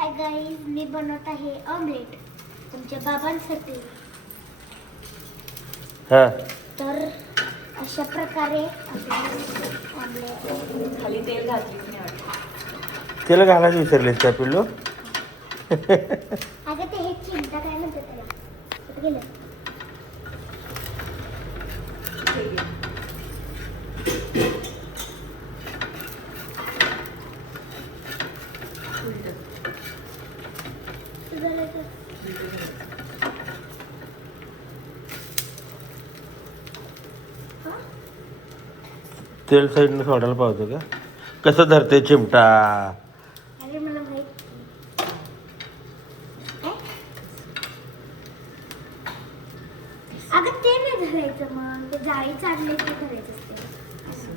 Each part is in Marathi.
हाय गाईज, मी बनवत आहे ऑमलेट तुमच्या बाबांसाठी. हा तर अशा प्रकारे ऑमलेट. खाली तेल घातलीच नाही वाटत. त्याला घालायला विसरलेस का पिल्लू? अगं ते हे चिंता काय म्हणतात त्याला, कुठं गेलं? झालं तर. हा? तेल साईडनं सोडायला पावतं का? कसं धरते चिमटा? अरे मला माहित काय? अगं ते नाही धरायचं, मग ते जाळी चालले ते धरायचं असते.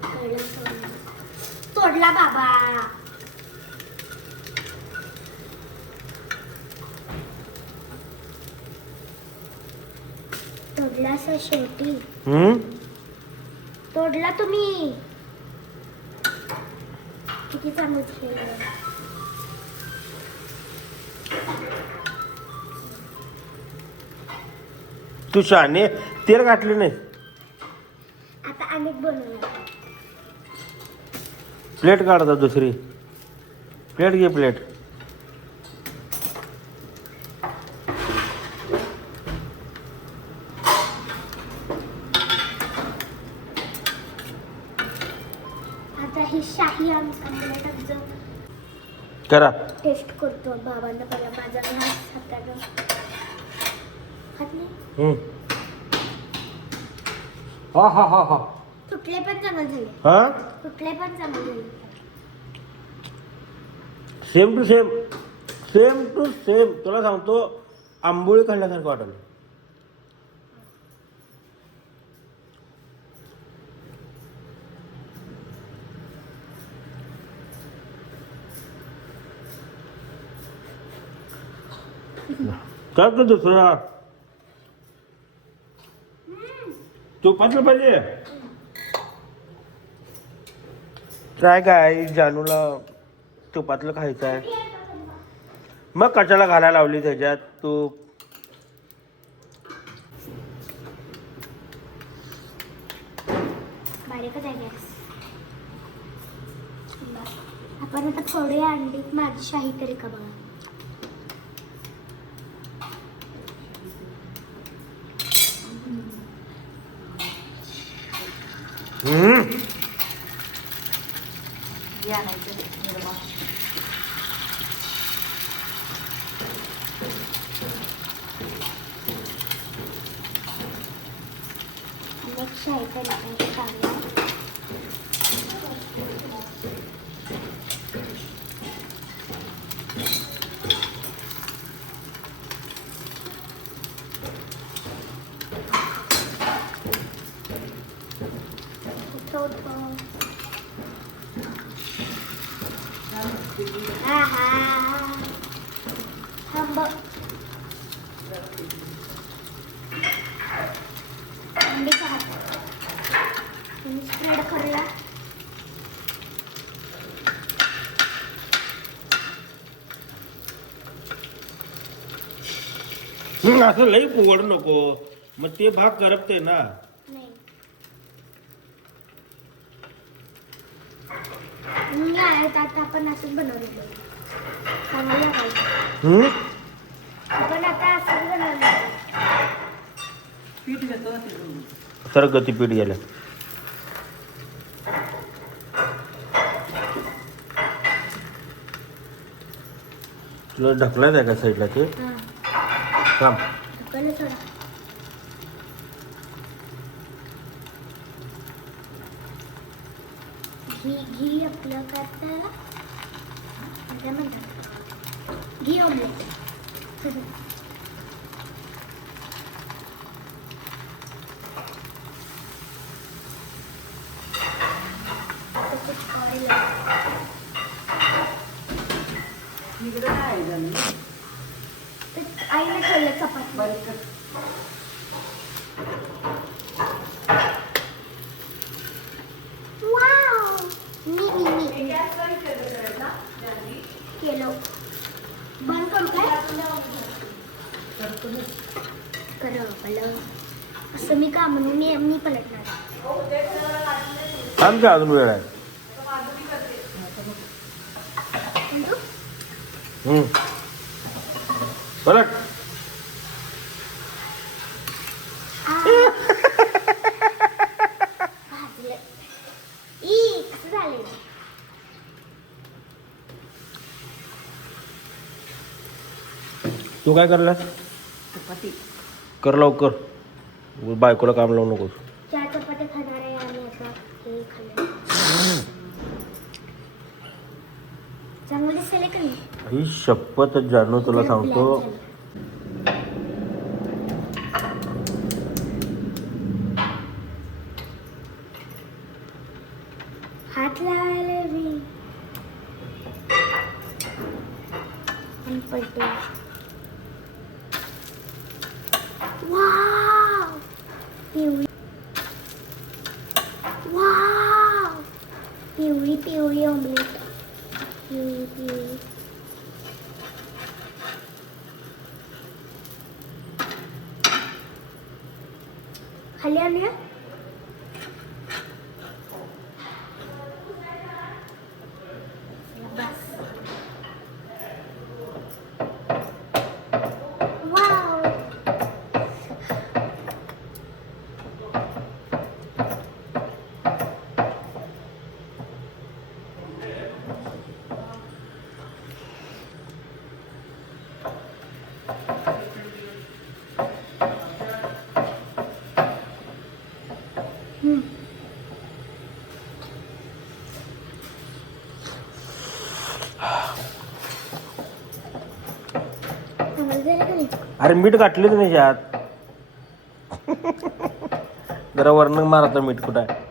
कळलं, सोडलं. सोडला बाबा. तोडला असं शेवटी. तोडला तुम्ही. किती चांगलं खेळलं. तू शाने तेल घातली नाही. आता अनेक बनवूया. प्लेट काढता दुसरी. प्लेट घे प्लेट. आता ही शाही आमलेट करा. टेस्ट करतो. बाबांना पहिला माझा घास हातानं खात नाही. हा हा हा हा तुटले पण चांगले झाले. हा तुटले पण चांगले झाले. Same to same. Same to same. तुला सांगतो आंबोळी खाल्ल्यासारखं वाटलं. काय तर दुसरा तुपातलं पाहिजे. ट्राय काय जानूला तुपातलं खायचं आहे. मग कशाला घालायला लावली त्याच्यात तूप? बारीकच आहे गॅस. आपण आता थोडे अंडीत माझी शाही तरी का बघा. या आणायचं निर्मा. अनेक शाही तरी चांगला. थांब. अंडीचा हात स्प्रेड करूया. असं लई पोवड नको, मग ते भाग करपते ना. नाही, मी आता आपण असंच बनवलं. चांगलं पाहिजे. आपण आता असंच बनवलं. पीठ घेतो ना ते. सर गतीपीठ गेलं. तुला ढकलायचं आहे का साईडला ते? थांब. ढकललं थोडं. घी आपलं करता काय म्हणतात, घी ऑमलेट. इकडं काय झालं? आईने ठेवलं चपाती. बारीक कर. वाव, मी केलं. करपलं असं मी का म्हणून मी पलटणार. थांब की अजून वेळ आहे. म्हणतो पलट. भाजलं. ई कसं झालं. तू काय करलास? चपाती. कर लवकर. बायकोला काम लावू नकोस. 4 चपात्या खाणार आहे आणि आता हे खाल्लं. चांगलं दिसले का नाही. ही शपथ जानू तुला सांगतो. हात लावायला मी आणि पलटो. वाव पिवळी. वाव पिवळी पिवळी ऑमलेट. पिवळी पिवळी. खाली आणूया. वाव चांगलं झालं का नाही. अरे मीठ घातलं नाही यात. जरा वरण मार आता मीठ कुठं आहे.